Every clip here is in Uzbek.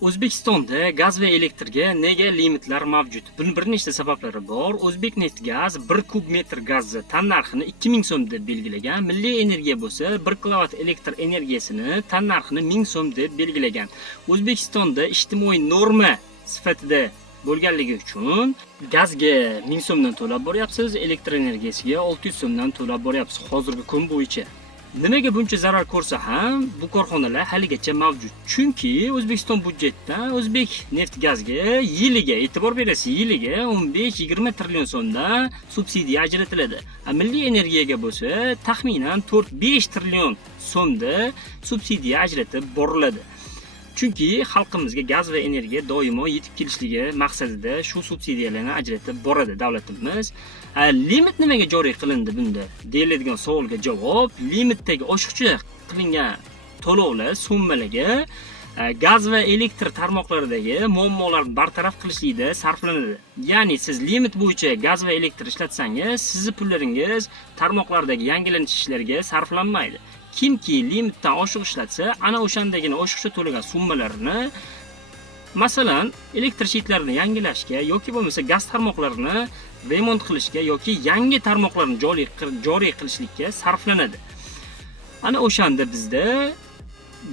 O'zbekistonda gaz va elektrga nega limitlar mavjud? Buning bir nechta sabablari bor. O'zbekneftgaz 1 kub metr gazni tannarxini 2000 so'm deb belgilagan. Milliy energiya bo'lsa 1 kilovat elektr energiyasini tannarxini 1000 so'm deb belgilagan. O'zbekistonda ijtimoiy norma sifatida bo'lganligi uchun gazga 1000 so'mdan to'lab boryapsiz, elektr energiyasiga 600 so'mdan to'lab boryapsiz hozirgi kun bo'yicha. Nimaga buncha zarar ko'rsa ham bu korxonalar haligacha mavjud? Chunki O'zbekiston budjetidan O'zbekneftgazga yiliga, e'tibor berasiz, yiliga 15-20 trillion so'mdan subsidiya ajratiladi. Milliy energiyaga bo'lsa taxminan 4-5 trillion so'mda subsidiya ajratib boriladi. Chunki xalqimizga gaz va energiya doimo yetib kelishligi maqsadida shu subsidiyalarni ajratib boradi davlatimiz. Limit nimaga joriy qilindi bunda? Deyiladigan savolga javob, limitdagi oshiqcha qilingan to'lovlar summalarga gaz va elektr tarmoqlaridagi muammolarni bartaraf qilishlikda sarflanadi. Ya'ni siz limit bo'yicha gaz va elektr ishlatsangiz, sizning pullaringiz tarmoqlardagi yangilanish ishlarga sarflanmaydi. Kimki limitdan oshiq ishlatsa, ana o'shandagina oshiqcha to'lagan summalarini masalan, elektr shitlarini yangilashga yoki bo'lmasa gaz tarmoqlarini remont qilishga yoki yangi tarmoqlarni joriy qilishlikka sarflanadi. Ana o'shanda bizda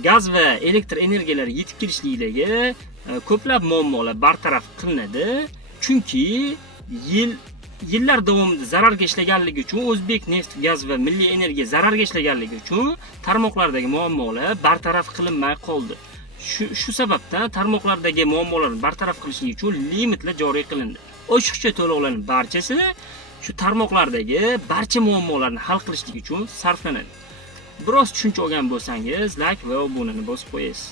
gaz va elektr energiyalari yetib kelishlikdagi ko'plab muammolar bartaraf qilinadi. Chunki yillar davomida zararga ishlaganligi uchun O'zbekneftgaz va Milliy energiya zararga ishlaganligi uchun tarmoqlardagi muammolar bartaraf qilinmay qoldi. Shu sababdan tarmoqlardagi muammolarni bartaraf qilishlik uchun limitlar joriy qilindi. Oshiqcha to'lovlarning barchasi shu tarmoqlardagi barcha muammolarni hal qilishlik uchun sarflanadi. Biroz tushuncha olgan bo'lsangiz, like va obunani bosib qo'yasiz.